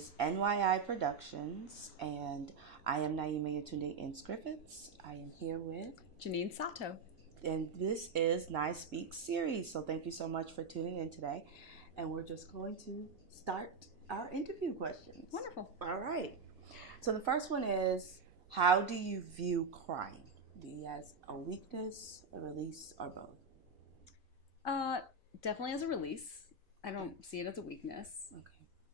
is NYI Productions, and I am Naima Yetunde Ince-Griffiths. I am here with Jeannine Sato. And this is NYI Speaks Series. So thank you so much for tuning in today. And we're just going to start our interview questions. Wonderful. All right. So the first one is, how do you view crying? Do you as a weakness, a release, or both? Definitely as a release. I don't see it as a weakness. Okay.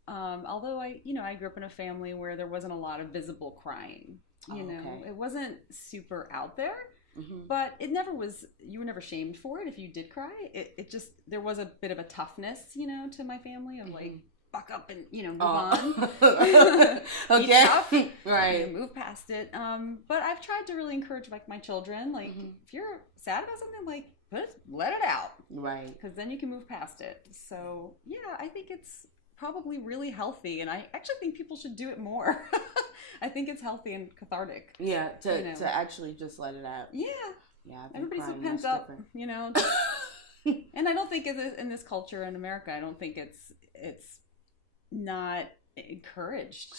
Although I grew up in a family where there wasn't a lot of visible crying. It wasn't super out there, but it never was. You were never shamed for it if you did cry. It just, there was a bit of a toughness, to my family of like, buck up and move on. Okay, tough, right. Move past it. But I've tried to really encourage like my children, like if you're sad about something, like let it out, right? Because then you can move past it. So yeah, I think it's probably really healthy, and I actually think people should do it more. I think it's healthy and cathartic. Yeah, to actually just let it out. Yeah, yeah. Everybody's so pent up, And I don't think in this culture in America, I don't think it's not encouraged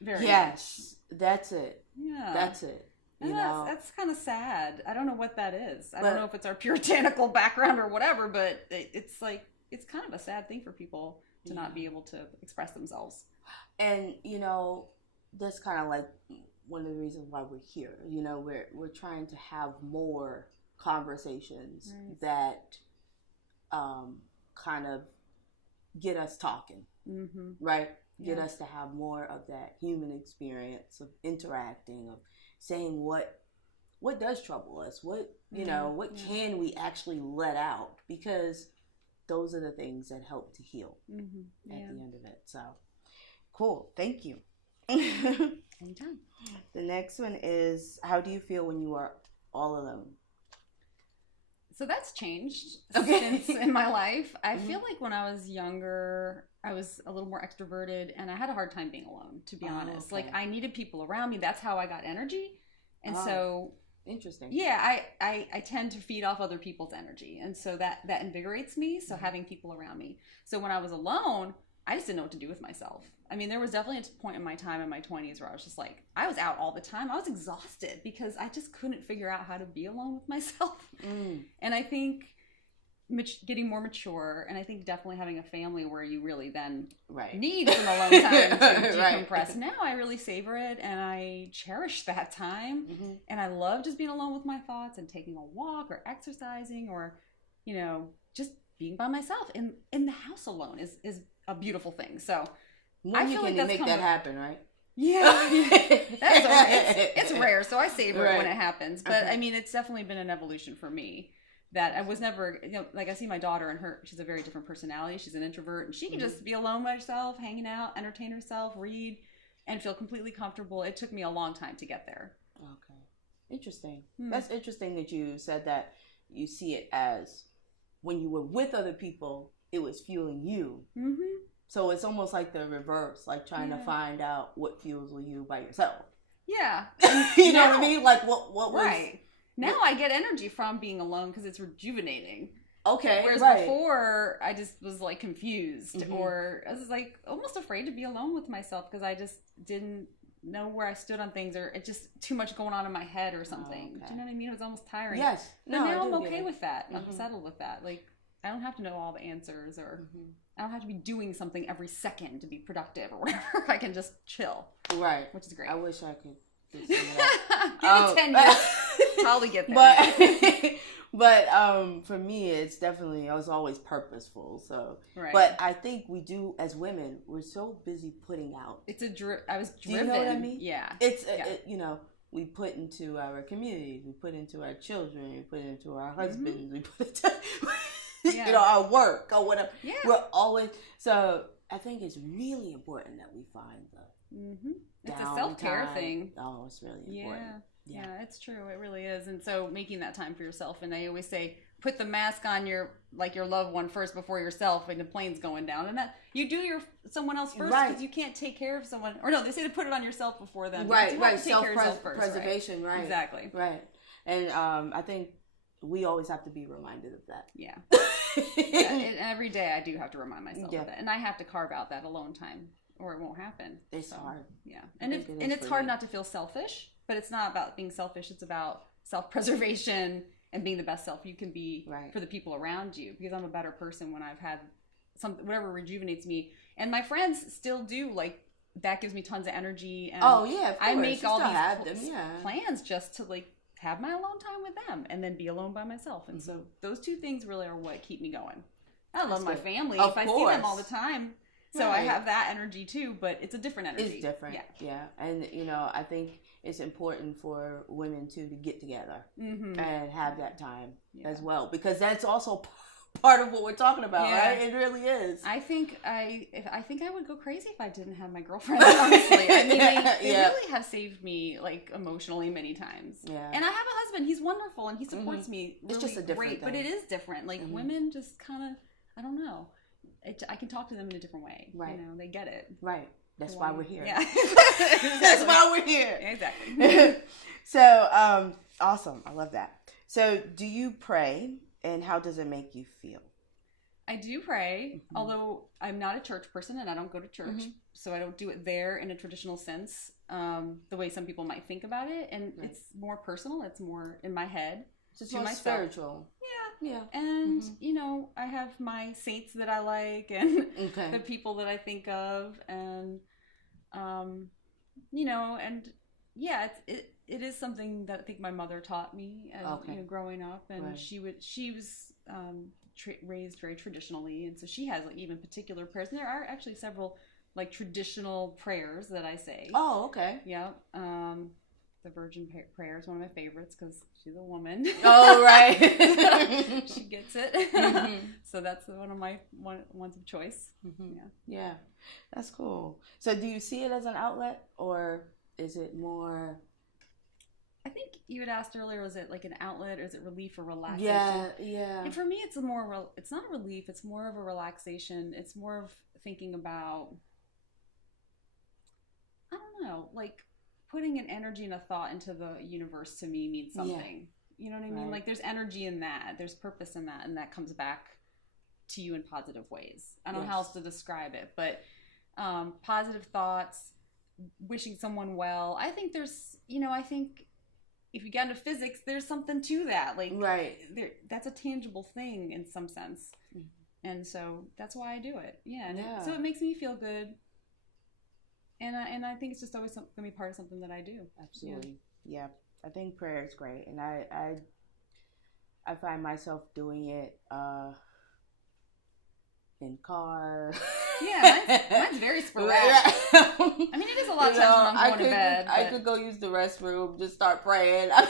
very much. That's it. Yeah, that's it. That's kind of sad. I don't know what that is. I don't know if it's our puritanical background or whatever, but it's like, it's kind of a sad thing for people to not be able to express themselves. And that's kind of like one of the reasons why we're here. We're trying to have more conversations that kind of get us talking, right? Get us to have more of that human experience of interacting, of saying what does trouble us, what can we actually let out, because those are the things that help to heal at the end of it. So cool, thank you. Anytime. The next one is, how do you feel when you are all alone? So that's changed since in my life. I feel like when I was younger, I was a little more extroverted, and I had a hard time being alone, to be honest. Like, I needed people around me. That's how I got energy. And so interesting. Yeah, I tend to feed off other people's energy, and so that invigorates me. So having people around me. So when I was alone, I just didn't know what to do with myself. I mean, there was definitely a point in my time in my 20s where I was just like, I was out all the time. I was exhausted because I just couldn't figure out how to be alone with myself. And I think getting more mature, and I think definitely having a family where you really then need some alone time to decompress. Now I really savor it, and I cherish that time. And I love just being alone with my thoughts and taking a walk or exercising, or just being by myself in the house alone is a beautiful thing. So I feel like that's make that happen, right? Yeah. It's rare, so I savor it when it happens. But I mean, it's definitely been an evolution for me. That I was never, like I see my daughter, and she's a very different personality. She's an introvert, and she can just be alone by herself, hanging out, entertain herself, read, and feel completely comfortable. It took me a long time to get there. Okay. Interesting. That's interesting that you said that you see it as when you were with other people, it was fueling you. So it's almost like the reverse, like trying to find out what fuels you by yourself. Yeah. You know what I mean? Like what was... Right. Now I get energy from being alone because it's rejuvenating. Okay. Whereas before, I just was like confused, or I was like almost afraid to be alone with myself because I just didn't know where I stood on things, or it just too much going on in my head or something. Do you know what I mean? It was almost tiring. Yes. No, now I'm okay with that. I'm settled with that. Like, I don't have to know all the answers, or I don't have to be doing something every second to be productive or whatever. I can just chill. Right. Which is great. I wish I could do some of that. Give it 10 years. Probably get there. But for me, it's definitely, I was always purposeful. So, but I think we do, as women, we're so busy putting out. I was driven. Do you know what I mean? Yeah. It's we put into our communities, we put into our children, we put into our husbands, we put into our work or whatever. Yeah. We're always, so I think it's really important that we find the it's a self-care thing. Oh, it's really important. Yeah, it's true. It really is. And so making that time for yourself. And I always say, put the mask on your loved one first before yourself when the plane's going down. And that you do someone else first, because you can't take care of someone. Or no, they say to put it on yourself before them. Right. Self-preservation, right? Exactly. Right. And I think we always have to be reminded of that. Yeah. And every day I do have to remind myself of that. And I have to carve out that alone time or it won't happen. It's hard. Yeah. And it's hard not to feel selfish, but it's not about being selfish. It's about self-preservation and being the best self you can be for the people around you, because I'm a better person when I've had whatever rejuvenates me. And my friends still do, like, that gives me tons of energy. And of course. I make all these plans just to, like, have my alone time with them and then be alone by myself. And so those two things really are what keep me going. I love my family. If I see them all the time. So I have that energy too, but it's a different energy. It's different. Yeah. And, you know, I think it's important for women too to get together and have that time as well, because that's also part of what we're talking about, right? It really is. I think I would go crazy if I didn't have my girlfriends, honestly. I mean, they really have saved me, like, emotionally many times. Yeah. And I have a husband. He's wonderful, and he supports me really. It's just a different thing. But it is different. Like, women just kind of, I don't know. I can talk to them in a different way. Right. You know, they get it. Right. That's why we're here. Yeah. That's why we're here. Exactly. So, awesome. I love that. So, do you pray, and how does it make you feel? I do pray, although I'm not a church person and I don't go to church, so I don't do it there in a traditional sense, the way some people might think about it. And it's more personal. It's more in my head. It's more spiritual. Yeah. And, you know, I have my saints that I like and the people that I think of. And, you know, and yeah, it is something that I think my mother taught me as, you know, growing up. And she was raised very traditionally. And so she has, like, even particular prayers. And there are actually several, like, traditional prayers that I say. Oh, okay. Yeah. The Virgin Prayer is one of my favorites because she's a woman. Oh, right. She gets it. So that's one of my ones of choice. Yeah, that's cool. So do you see it as an outlet, or is it more... I think you had asked earlier, is it like an outlet, or is it relief or relaxation? Yeah. And for me, it's it's not a relief, it's more of a relaxation. It's more of thinking about, I don't know, like, putting an energy and a thought into the universe to me means something. You know what I mean? Like, there's energy in that. There's purpose in that. And that comes back to you in positive ways. I don't know how else to describe it. But positive thoughts, wishing someone well. I think there's, you know, I think if you get into physics, there's something to that. Like, that's a tangible thing in some sense. And so that's why I do it. Yeah. And so it makes me feel good. And I think it's just always going to be part of something that I do. Absolutely. Yeah. I think prayer is great. And I find myself doing it in car. Yeah, mine's very sporadic. I mean, it is a lot of times when I'm going to bed. I could go use the restroom, just start praying. I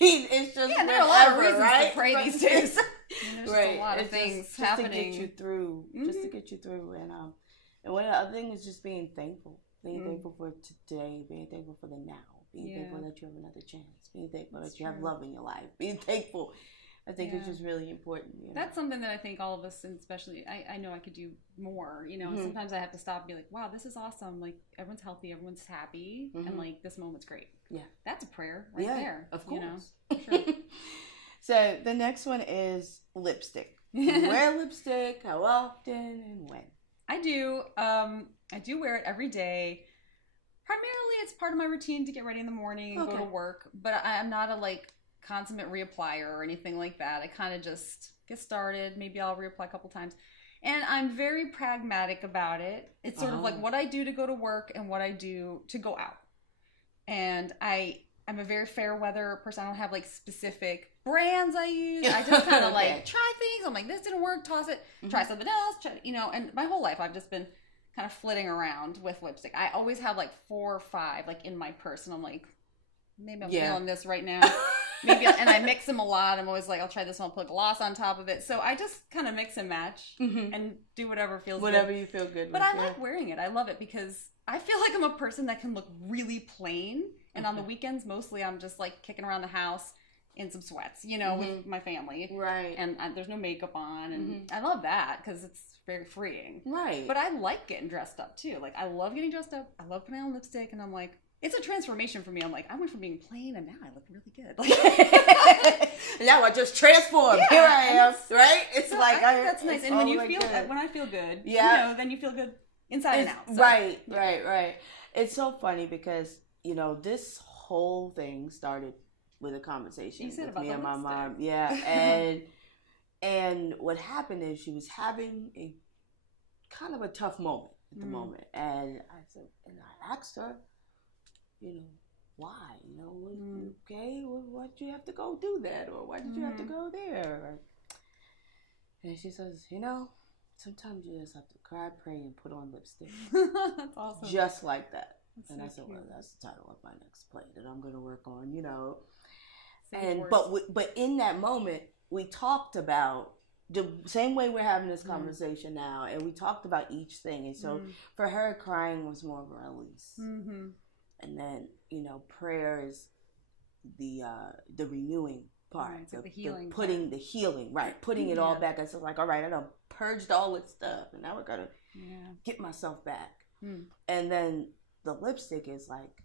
mean, it's just there are a lot of reasons to pray these days. I mean, there's just a lot of things happening. Just to get you through. Just to get you through. And one other thing is just being thankful. Being thankful for today, being thankful for the now, being thankful that you have another chance, being thankful that you have love in your life, being thankful. I think it's just really important. You know? That's something that I think all of us, and especially, I know I could do more. You know, sometimes I have to stop and be like, wow, this is awesome. Like, everyone's healthy, everyone's happy, and, like, this moment's great. Yeah. That's a prayer right there. Of course. You know? Sure. So the next one is lipstick. You wear lipstick, how often, and when? I do. I do wear it every day. Primarily, it's part of my routine to get ready in the morning and go to work. But I'm not a, like, consummate reapplier or anything like that. I kind of just get started. Maybe I'll reapply a couple times. And I'm very pragmatic about it. It's sort of like what I do to go to work and what I do to go out. And I'm a very fair weather person. I don't have, like, specific brands I use. I just kind of like try things. I'm like, this didn't work, toss it, try something else, you know. And my whole life I've just been kind of flitting around with lipstick. I always have like 4 or 5 like in my purse, and I'm like, maybe I'm feeling this right now. Maybe, and I mix them a lot. I'm always like, I'll try this one, put gloss on top of it. So I just kind of mix and match and do whatever feels good. Whatever you feel good with. But I like wearing it. I love it because I feel like I'm a person that can look really plain. And on the weekends, mostly I'm just like kicking around the house in some sweats, you know, with my family. Right. And there's no makeup on. And I love that because it's very freeing. Right. But I like getting dressed up too. Like, I love getting dressed up. I love putting on lipstick. And I'm like, it's a transformation for me. I'm like, I went from being plain and now I look really good. Like, now I just transformed. Here I am. Right? It's so like, I think that's nice. And when you feel, when I feel good, you know, then you feel good inside and out. So. Right. It's so funny because, you know, this whole thing started with a conversation with me and my mom. Yeah. And what happened is she was having a kind of a tough moment at the moment. And I asked her, you know, why? You know, okay, well, why'd you have to go do that? Or why did you have to go there? And she says, you know, sometimes you just have to cry, pray, and put on lipstick. That's awesome. Just like that. That's and so I said, cute. well, that's the title of my next play that I'm going to work on, you know. Same But in that moment, we talked about the same way we're having this conversation now, and we talked about each thing. And so for her, crying was more of a release. Mm-hmm. And then, you know, prayer is the renewing part, like the healing, putting the healing, putting it all back. I was like, all right, I done purged all this stuff, and now we're gonna get myself back. And then the lipstick is like,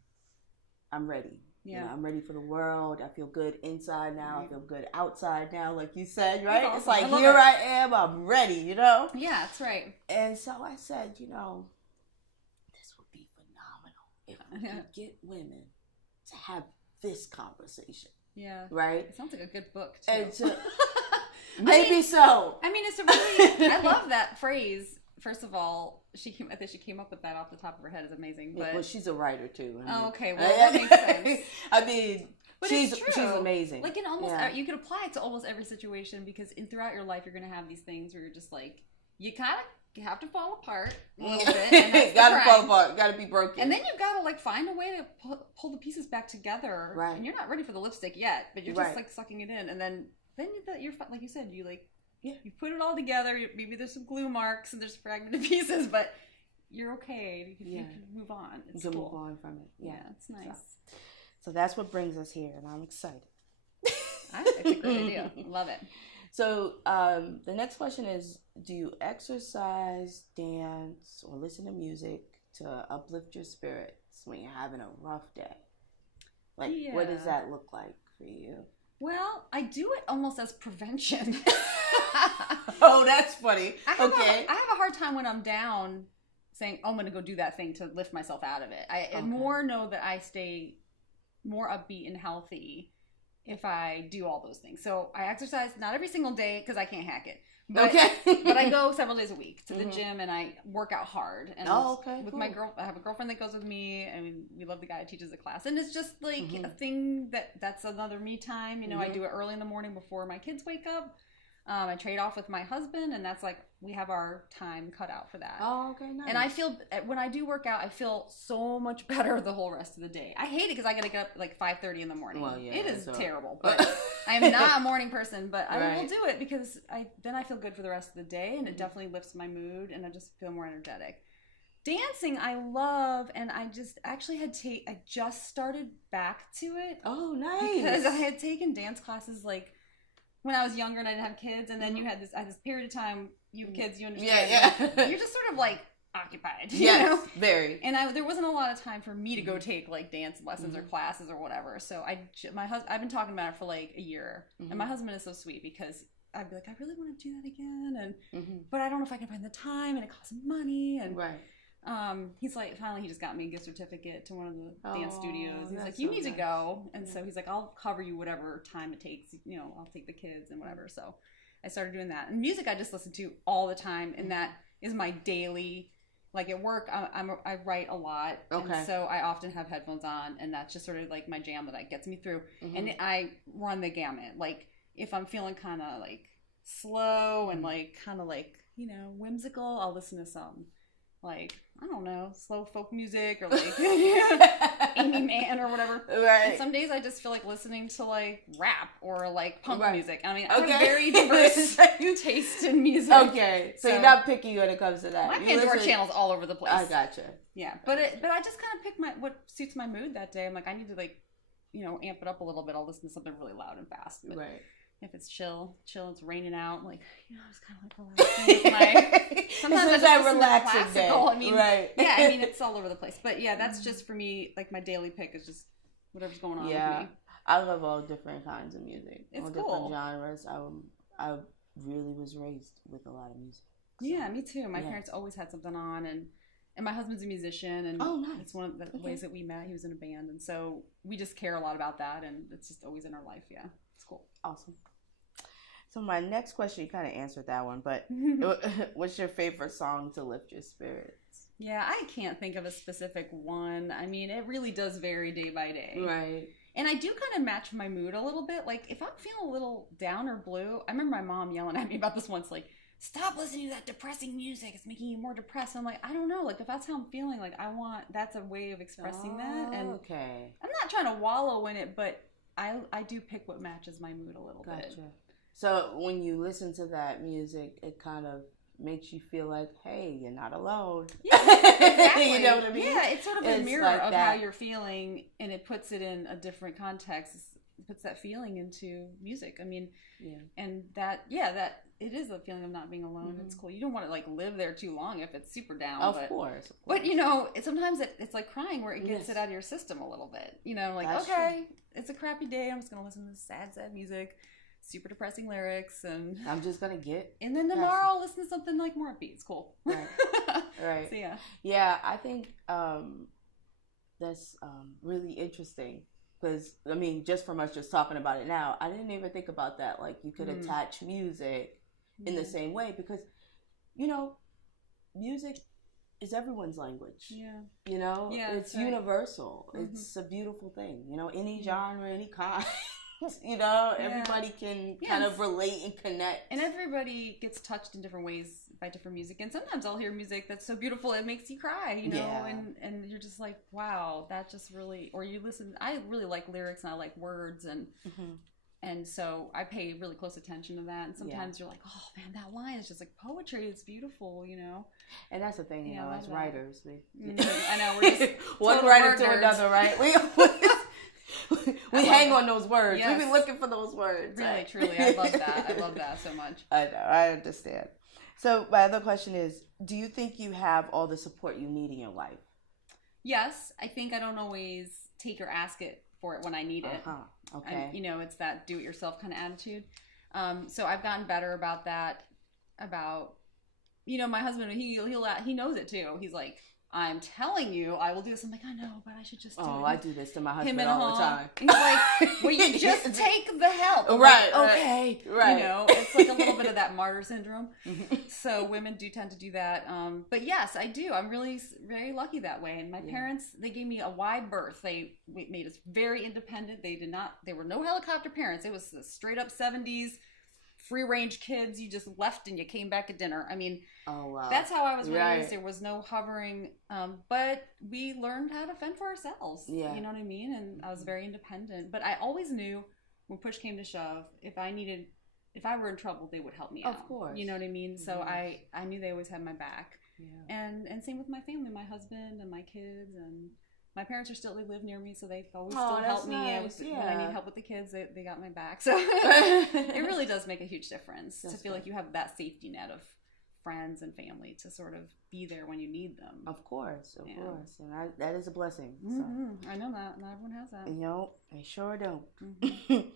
I'm ready. Yeah, you know, I'm ready for the world. I feel good inside now. I feel good outside now, like you said, right? Awesome. It's like, I am. I'm ready, you know? Yeah, that's right. And so I said, you know, this would be phenomenal if we could get women to have this conversation. Yeah. Right? It sounds like a good book, too. And maybe so. I mean, it's a really, I love that phrase. First of all, I think she came up with that off the top of her head. Is amazing. But well, she's a writer too. I mean, okay, well that makes sense. I mean, but she's amazing. Like in almost, you could apply it to almost every situation because throughout your life you're gonna have these things where you're just like, you have to fall apart a little bit. And that's gotta fall apart. Gotta be broken. And then you've got to like find a way to pull the pieces back together. Right. And you're not ready for the lipstick yet, but you're just like sucking it in, and then you're like you said, you like. Yeah, you put it all together. Maybe there's some glue marks and there's fragmented pieces, but you're okay. You can move on. It's cool. Move on from it. Yeah, it's nice. So that's what brings us here, and I'm excited. It's a great idea. Love it. So the next question is: do you exercise, dance, or listen to music to uplift your spirits when you're having a rough day? Like, what does that look like for you? Well, I do it almost as prevention. Oh, that's funny. I have a hard time when I'm down saying, oh, I'm going to go do that thing to lift myself out of it. I more know that I stay more upbeat and healthy if I do all those things. So I exercise not every single day because I can't hack it. But, but I go several days a week to the gym and I work out hard. And with my I have a girlfriend that goes with me. I mean, we love the guy who teaches the class. And it's just like a thing that's another me time. You know, I do it early in the morning before my kids wake up. I trade off with my husband, and that's like, we have our time cut out for that. Oh, okay, nice. And I feel, when I do work out, I feel so much better the whole rest of the day. I hate it because I got to get up at like 5:30 in the morning. Well, yeah, it is terrible, but I am not a morning person, but I will do it because then I feel good for the rest of the day, and it definitely lifts my mood, and I just feel more energetic. Dancing, I love, and I just actually I just started back to it. Oh, nice. Because I had taken dance classes like when I was younger and I didn't have kids, and then you had this period of time, you have kids, you understand. Yeah. You're just sort of like occupied. Yes, you know? very. And there wasn't a lot of time for me to go take like dance lessons or classes or whatever. So I've been talking about it for like a year, and my husband is so sweet because I'd be like, I really want to do that again, and but I don't know if I can find the time, and it costs money, and he's like, finally he just got me a gift certificate to one of the dance studios. He's like, you need to go. And so he's like, I'll cover you whatever time it takes, you know, I'll take the kids and whatever. So I started doing that. And music I just listen to all the time, and that is my daily, like at work I write a lot, and so I often have headphones on, and that's just sort of like my jam that gets me through. And I run the gamut. Like if I'm feeling kind of like slow and like kind of like, you know, whimsical, I'll listen to some like, I don't know, slow folk music or like Amy Mann or whatever. Right. And some days I just feel like listening to like rap or like punk music. I mean, I have a very diverse taste in music. Okay. So you're not picky when it comes to that. My Pandora channel's all over the place. I gotcha. Yeah. But I just kind of pick what suits my mood that day. I'm like, I need to like, you know, amp it up a little bit. I'll listen to something really loud and fast. But if it's chill, it's raining out, I'm like, you know, I was kind of like relaxing. Sometimes it's that relaxing day. I mean, yeah, I mean, it's all over the place. But yeah, that's just for me, like my daily pick is just whatever's going on with me. I love all different kinds of music. It's all cool. Different genres. I really was raised with a lot of music. So, yeah, me too. My parents always had something on, and And my husband's a musician, and oh, nice. it's one of the ways that we met. He was in a band, and so we just care a lot about that, and it's just always in our life. Yeah, it's cool. Awesome. So my next question, you kind of answered that one, but what's your favorite song to lift your spirits? Yeah, I can't think of a specific one. I mean, it really does vary day by day. Right. And I do kind of match my mood a little bit. Like, if I'm feeling a little down or blue, I remember my mom yelling at me about this once, like, stop listening to that depressing music. It's making you more depressed. And I'm like, I don't know. Like, if that's how I'm feeling, like, that's a way of expressing that. And okay. I'm not trying to wallow in it, but I do pick what matches my mood a little bit. Gotcha. So when you listen to that music, it kind of makes you feel like, hey, you're not alone. Yeah, exactly. You know what I mean? Yeah, it's sort of a mirror like of that. how you're feeling, and it puts it in a different context. It puts that feeling into music. I mean, and that it is a feeling of not being alone. Mm-hmm. It's cool. You don't want to like live there too long if it's super down. Of course. But you know, sometimes it's like crying where it gets it out of your system a little bit. You know, like, that's okay, true. It's a crappy day. I'm just gonna listen to this sad music. Super depressing lyrics, and I'm just gonna and then tomorrow I'll listen to something like more upbeat. It's cool. Right. Right. So yeah, I think that's really interesting, because I mean, just from us just talking about it now, I didn't even think about that. Like, you could attach music in the same way, because you know, music is everyone's language. Yeah. You know, it's universal. Mm-hmm. It's a beautiful thing. You know, any genre, any kind. You know, everybody can kind of relate and connect. And everybody gets touched in different ways by different music. And sometimes I'll hear music that's so beautiful it makes you cry, you know, and you're just like, wow, that just really, or you listen, I really like lyrics and I like words, and so I pay really close attention to that. And sometimes you're like, oh man, that line is just like poetry. It's beautiful, you know. And that's the thing, you know, as writers, I know, we're just one writer to another, right? We hang on those words. Yes. We've been looking for those words. Really, truly. I love that. I love that so much. I know. I understand. So my other question is, do you think you have all the support you need in your life? Yes. I think I don't always take or ask it for it when I need it. Okay. You know, it's that do-it-yourself kind of attitude. So I've gotten better about that. You know, my husband, he knows it too. He's like, I'm telling you, I will do this. I'm like, I know, but I should just do it. I do this to my husband all the time. And he's like, well, you just take the help. I'm right. Like, okay. Right. You know, it's like a little bit of that martyr syndrome. So women do tend to do that. But yes, I do. I'm really very lucky that way. And my parents, they gave me a wide berth. They made us very independent. They were no helicopter parents. It was the straight up 70s. Free range kids, you just left and you came back at dinner. I mean, that's how I was raised. There was no hovering, but we learned how to fend for ourselves. Yeah. You know what I mean? And I was very independent. But I always knew when push came to shove, if I were in trouble, they would help me out. Of course. You know what I mean? Mm-hmm. So I knew they always had my back. Yeah. And same with my family, my husband and my kids, and my parents they live near me, so they always still help me. Nice. When I need help with the kids, they got my back. So it really does make a huge difference to feel like you have that safety net of friends and family to sort of be there when you need them. Of course. And that is a blessing. Mm-hmm. I know that. Not everyone has that. You know, they sure don't. Mm-hmm.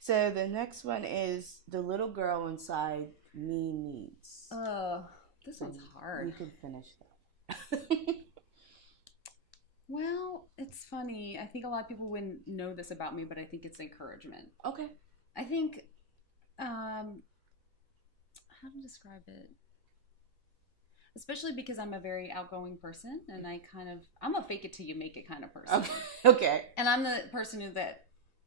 So the next one is the little girl inside me needs. This one's hard. You can finish that. Well, it's funny. I think a lot of people wouldn't know this about me, but I think it's encouragement. Okay. I think, how to describe it? Especially because I'm a very outgoing person, and I'm a fake it till you make it kind of person. Okay. And I'm the person that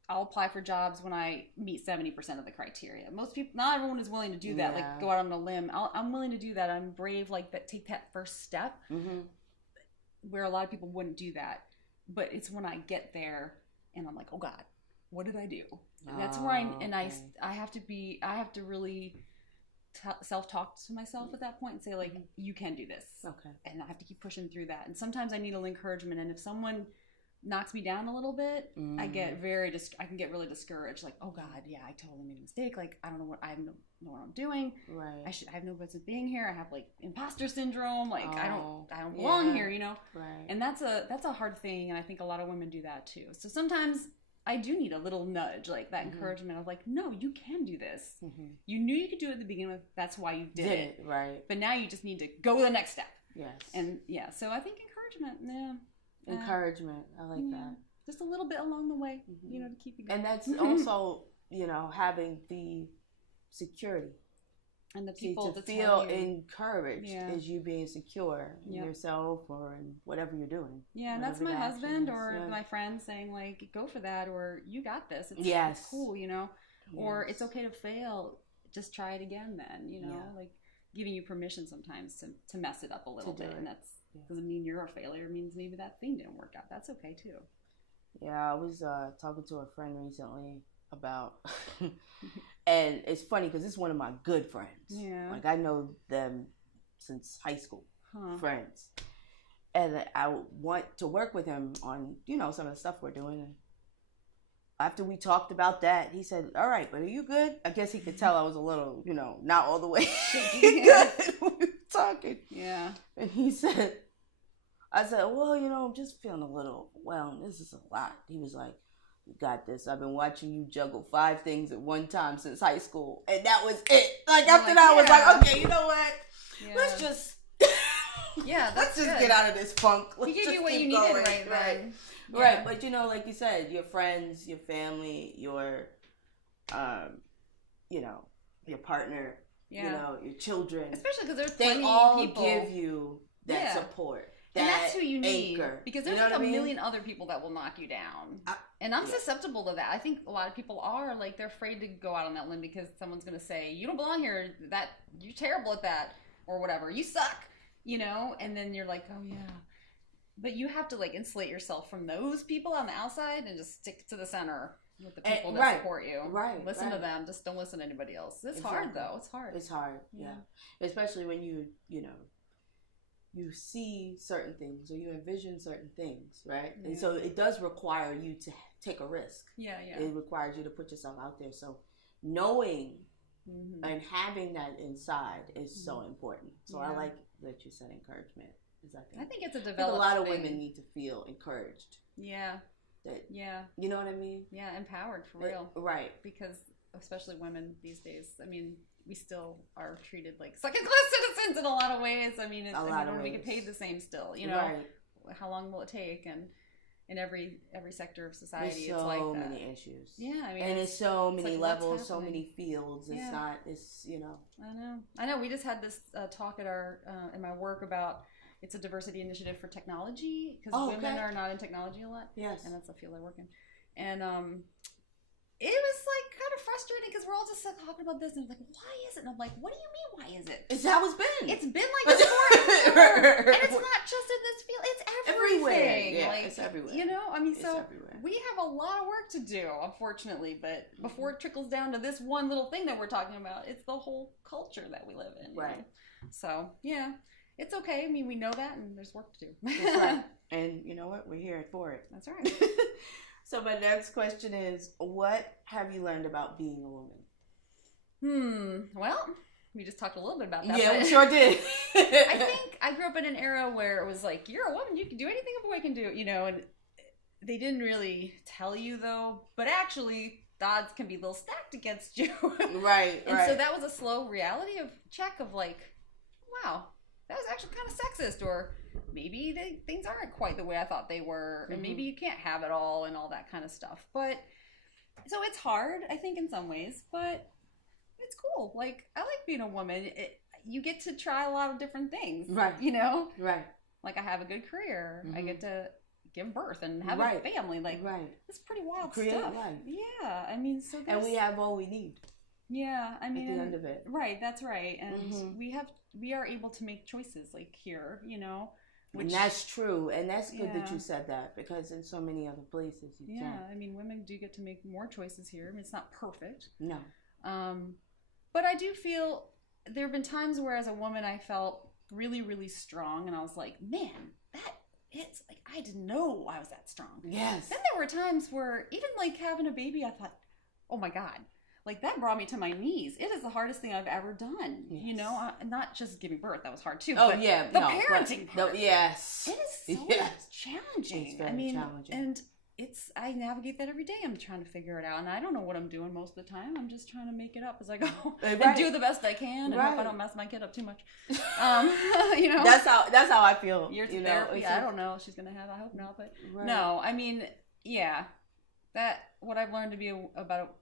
I'll apply for jobs when I meet 70% of the criteria. Most people, not everyone is willing to do that. Like go out on a limb. I'm willing to do that. I'm brave, like that. Take that first step. Mm-hmm. Where a lot of people wouldn't do that, but it's when I get there and I'm like, oh God, what did I do? And that's where I have to really self-talk to myself at that point and say like, you can do this. Okay. And I have to keep pushing through that. And sometimes I need a little encouragement. And if someone knocks me down a little bit, I can get really discouraged. Like, oh God, I totally made a mistake. Like, I don't know what I'm doing. Right. I have no business being here. I have like imposter syndrome. Like, I don't belong here, you know? Right. And that's a hard thing. And I think a lot of women do that too. So sometimes I do need a little nudge, like that encouragement of like, no, you can do this. Mm-hmm. You knew you could do it at the beginning. That's why you did it. Right. But now you just need to go to the next step. Yes. And yeah, so I think encouragement, Encouragement. I like that. Just a little bit along the way, you know, to keep you going. And that's also, you know, having the security. And the people to feel encouraged is you being secure in Yep. yourself or in whatever you're doing. Yeah, and that's my husband or my friends saying, like, go for that, or you got this. It's cool, you know, or it's okay to fail. Just try it again then, you know, like giving you permission sometimes to mess it up a little bit. And that's doesn't mean you're a failure. It means maybe that thing didn't work out. That's okay too. Yeah, I was talking to a friend recently about, and it's funny because it's one of my good friends. Yeah. Like I know them since high school, friends. And I want to work with him on, you know, some of the stuff we're doing. And after we talked about that, he said, all right, but are you good? I guess he could tell I was a little, you know, not all the way good when we were talking. Yeah. And he said, I said, well, you know, I'm just feeling a little, this is a lot. He was like, you got this. I've been watching you juggle 5 things at one time since high school. And that was it. Like, after that, I was like, okay, you know what? Yeah. Let's just, let's just get out of this funk. Let's he gave you what you needed right then. Right. But, you know, like you said, your friends, your family, your, you know, your partner, you know, your children. Especially because there's plenty they all of people. Give you that support. And that's who you need. Anchor. Because there's like a million other people that will knock you down. And I'm susceptible to that. I think a lot of people are, like, they're afraid to go out on that limb because someone's going to say, you don't belong here, that you're terrible at that, or whatever, you suck, you know? And then you're like, oh, yeah. But you have to, like, insulate yourself from those people on the outside and just stick to the center with the people that support you. Right. Listen to them. Just don't listen to anybody else. It's hard, though. It's hard. It's hard, yeah. Especially when you know, you see certain things or you envision certain things, right? Yeah. And so it does require you to take a risk. Yeah. It requires you to put yourself out there. So knowing and having that inside is so important. So I like that you said encouragement. I think it's a developed a lot of women need to feel encouraged. Yeah. That, you know what I mean? Yeah, empowered for real. Right. Because especially women these days, I mean, we still are treated like second-class citizens in a lot of ways. I mean, we get paid the same still, you know. Right. How long will it take? And in every sector of society, it's like that. So many issues. Yeah, I mean, and it's so many levels, so many fields. It's you know. I know. We just had this talk at our in my work about it's a diversity initiative for technology because women are not in technology a lot. Yes, and that's a field I work in, and it was like kind of frustrating because we're all just talking about this and like, why is it? And I'm like, what do you mean, why is it? It's how it's been. It's been like this forever. And it's not just in this field, it's everywhere. Yeah, like, it's everywhere. You know, I mean, so we have a lot of work to do, unfortunately, but before it trickles down to this one little thing that we're talking about, it's the whole culture that we live in. Right. Know? So, yeah, it's okay. I mean, we know that and there's work to do. That's right. And you know what? We're here for it. That's right. So my next question is, what have you learned about being a woman? Well, we just talked a little bit about that. Yeah, we sure did. I think I grew up in an era where it was like, you're a woman, you can do anything a boy can do, you know, and they didn't really tell you, though, but actually, the odds can be a little stacked against you. Right, and so that was a slow reality check of like, wow, that was actually kind of sexist, or maybe things aren't quite the way I thought they were, and maybe you can't have it all and all that kind of stuff. But so it's hard, I think, in some ways, but it's cool. Like, I like being a woman. You get to try a lot of different things, right? You know, right? Like, I have a good career. I get to give birth and have a family. Like, it's pretty wild stuff. Life. Yeah, I mean, so and we have all we need. Yeah, I mean, at the end of it, right? That's right, and we are able to make choices, like here, you know. And that's true, and that's good that you said that, because in so many other places you can't. Yeah, I mean, women do get to make more choices here. I mean, it's not perfect. No. But I do feel there have been times where, as a woman, I felt really, really strong, and I was like, man, it's like I didn't know I was that strong. Yes. Then there were times where, even like having a baby, I thought, oh my God. Like, that brought me to my knees. It is the hardest thing I've ever done. Yes. You know, not just giving birth. That was hard, too. Oh, but yeah. The parenting part. Yes. It is so challenging. It's very challenging. And I navigate that every day. I'm trying to figure it out, and I don't know what I'm doing most of the time. I'm just trying to make it up as I go and do the best I can, and hope I don't mess my kid up too much. That's how I feel. Years of therapy. I don't know if she's gonna have. I hope not, but no. I mean, yeah, that what I've learned to be about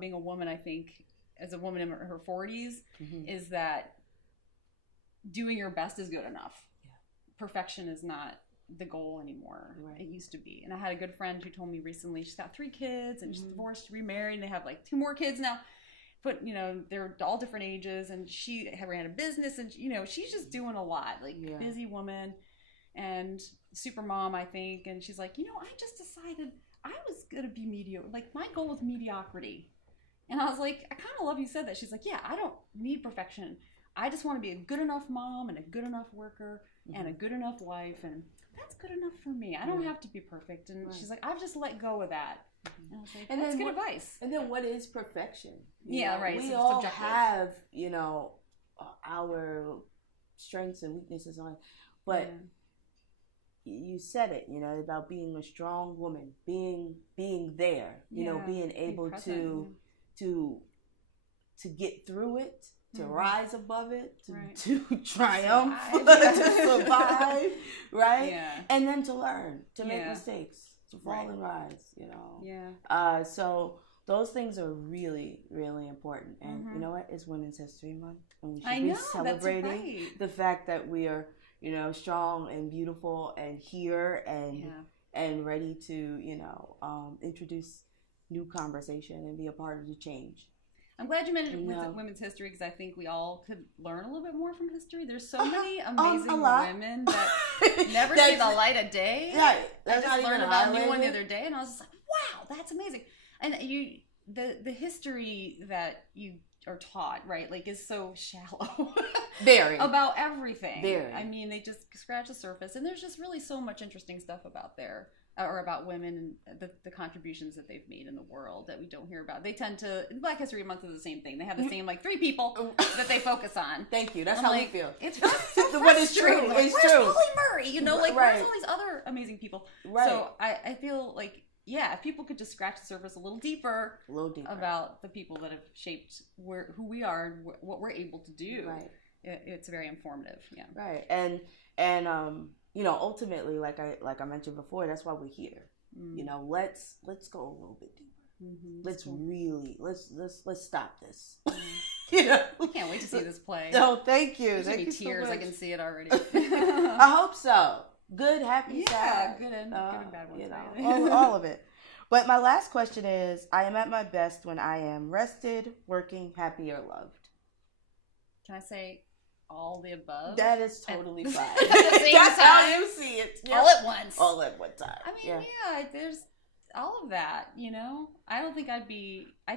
being a woman. I think as a woman in her 40s is that doing your best is good enough. Yeah. Perfection is not the goal anymore. It used to be. And I had a good friend who told me recently she's got 3 kids and she's divorced, remarried, and they have like 2 more kids now. But they're all different ages, and she ran a business, and she's just doing a lot, like busy woman and super mom, I think. And she's like, I just decided I was gonna be mediocre. Like my goal was mediocrity. And I was like, I kind of love you said that. She's like, yeah, I don't need perfection. I just want to be a good enough mom and a good enough worker and a good enough wife, and that's good enough for me. I don't have to be perfect. And she's like, I've just let go of that. And I was like, that's good advice. And then what is perfection? Right. We all have, our strengths and weaknesses on, but you said it, about being a strong woman, being there, being able to get through it, to rise above it, to triumph, to survive, right? Yeah. And then to learn, to make mistakes, to fall and rise, Yeah. So those things are really, really important. And you know what? It's Women's History Month. And we should be celebrating the fact that we are, strong and beautiful and here and ready to, introduce new conversation and be a part of the change. I'm glad you mentioned women's history, because I think we all could learn a little bit more from history. There's so many amazing women that never see the light of day. Right. I just learned about a new one the other day, and I was just like, wow, that's amazing. And the history that you are taught, right, like is so shallow. Very. About everything. Very. I mean, they just scratch the surface, and there's just really so much interesting stuff about there. Or about women and the contributions that they've made in the world that we don't hear about. They tend to, Black History Month is the same thing. They have the same 3 people that they focus on. Thank you. That's how we feel. It's so what is true. Like, where's Polly Murray? Where's all these other amazing people? Right. So I feel like, if people could just scratch the surface a little deeper about the people that have shaped who we are and what we're able to do. Right. It's very informative. Yeah. Right. And ultimately, like I mentioned before, that's why we're here. Let's go a little bit deeper. Let's stop this. I can't wait to see this play. No, thank you. There's gonna be tears. So I can see it already. I hope so. Good, happy, sad. Good and bad ones. All of it. But my last question is: I am at my best when I am rested, working, happy, or loved. Can I say all the above? That is totally fine. At the same That's time. how you see it. Yep. All at once. All at one time. I mean, there's all of that, I don't think I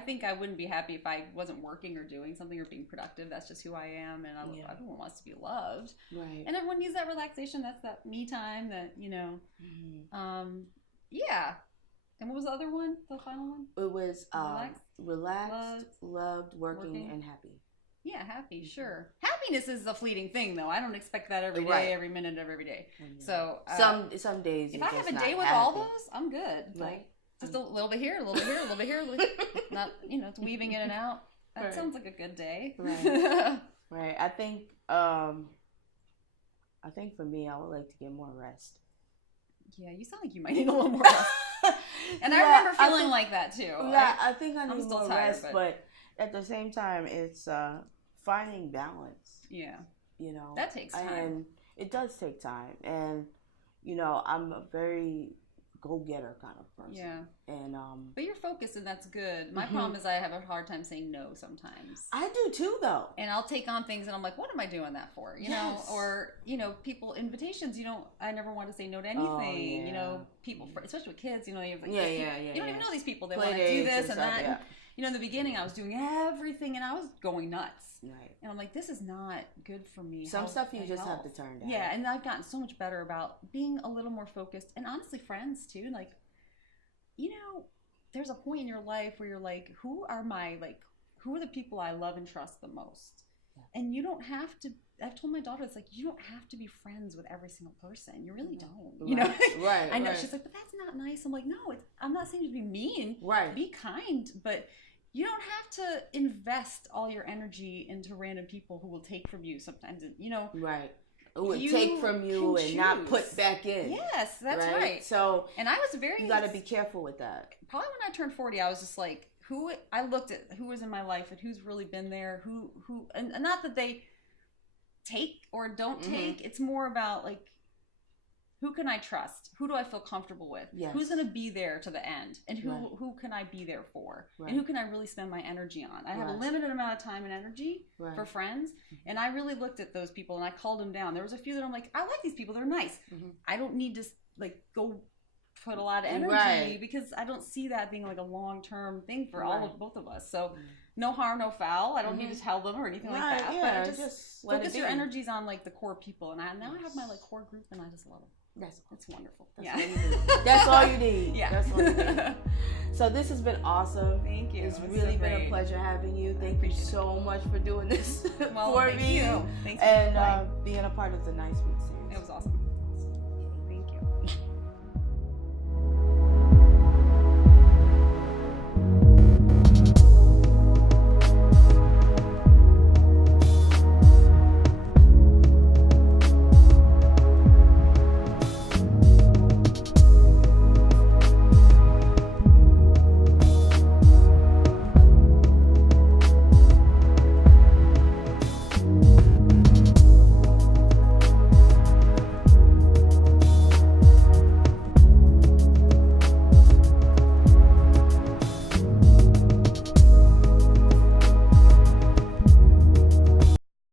think I wouldn't be happy if I wasn't working or doing something or being productive. That's just who I am, and everyone wants to be loved. Right. And everyone needs that relaxation. That's that me time that, yeah. And what was the other one? The final one? It was relaxed, loved, working, and happy. Yeah, happy, sure. Happiness is a fleeting thing, though. I don't expect that every day, every minute of every day. So some days, if I have a day with all those, I'm good. Right. Like just a little bit here, a little bit here, a little bit here. Not, it's weaving in and out. That sounds like a good day. Right. Right. I think for me, I would like to get more rest. Yeah, you sound like you might need a little more rest. And I remember feeling like that too. Yeah, I think I need more rest, but at the same time, it's finding balance. Yeah. That takes time. And it does take time. And, I'm a very go-getter kind of person. Yeah. And but you're focused, and that's good. My problem is I have a hard time saying no sometimes. I do too, though. And I'll take on things, and I'm like, what am I doing that for? Or people invitations. I never want to say no to anything. People, especially with kids. You don't even know these people. They want to do this and that. Yeah. In the beginning, I was doing everything, and I was going nuts. Right. And I'm like, this is not good for me. Some stuff you just have to turn down. Yeah, and I've gotten so much better about being a little more focused. And honestly, friends, too. Like, there's a point in your life where you're like, who are the people I love and trust the most? Yeah. And you don't have to I've told my daughter, it's like, you don't have to be friends with every single person. You really don't. You know? Right. I know. She's like, but that's not nice. I'm like, no, I'm not saying to be mean. Right. Be kind, but you don't have to invest all your energy into random people who will take from you sometimes. You know. Right. Who would take from you and not put back in. Yes, that's right. So, and I was very. You got to be careful with that. Probably when I turned 40, I was just like, I looked at who was in my life and who's really been there, and not that they take or don't take. It's more about like, who can I trust? Who do I feel comfortable with? Yes. Who's going to be there to the end? And who can I be there for? Right. And who can I really spend my energy on? I have a limited amount of time and energy for friends. And I really looked at those people and I called them down. There was a few that I'm like, I like these people. They're nice. I don't need to like go put a lot of energy because I don't see that being like a long-term thing for both of us. So no harm, no foul. I don't need to tell them or anything like that. Yeah, but I just focus your be. Energies on like the core people. And now I have my like core group and I just love them. That's wonderful. That's all you need. That's all you need. Yeah. That's all you need. So this has been awesome. Thank you. It's really been a pleasure having you. Thank you so much for doing this well, for thank me. You. Thanks and being a part of the NYI Speaks series. It was awesome.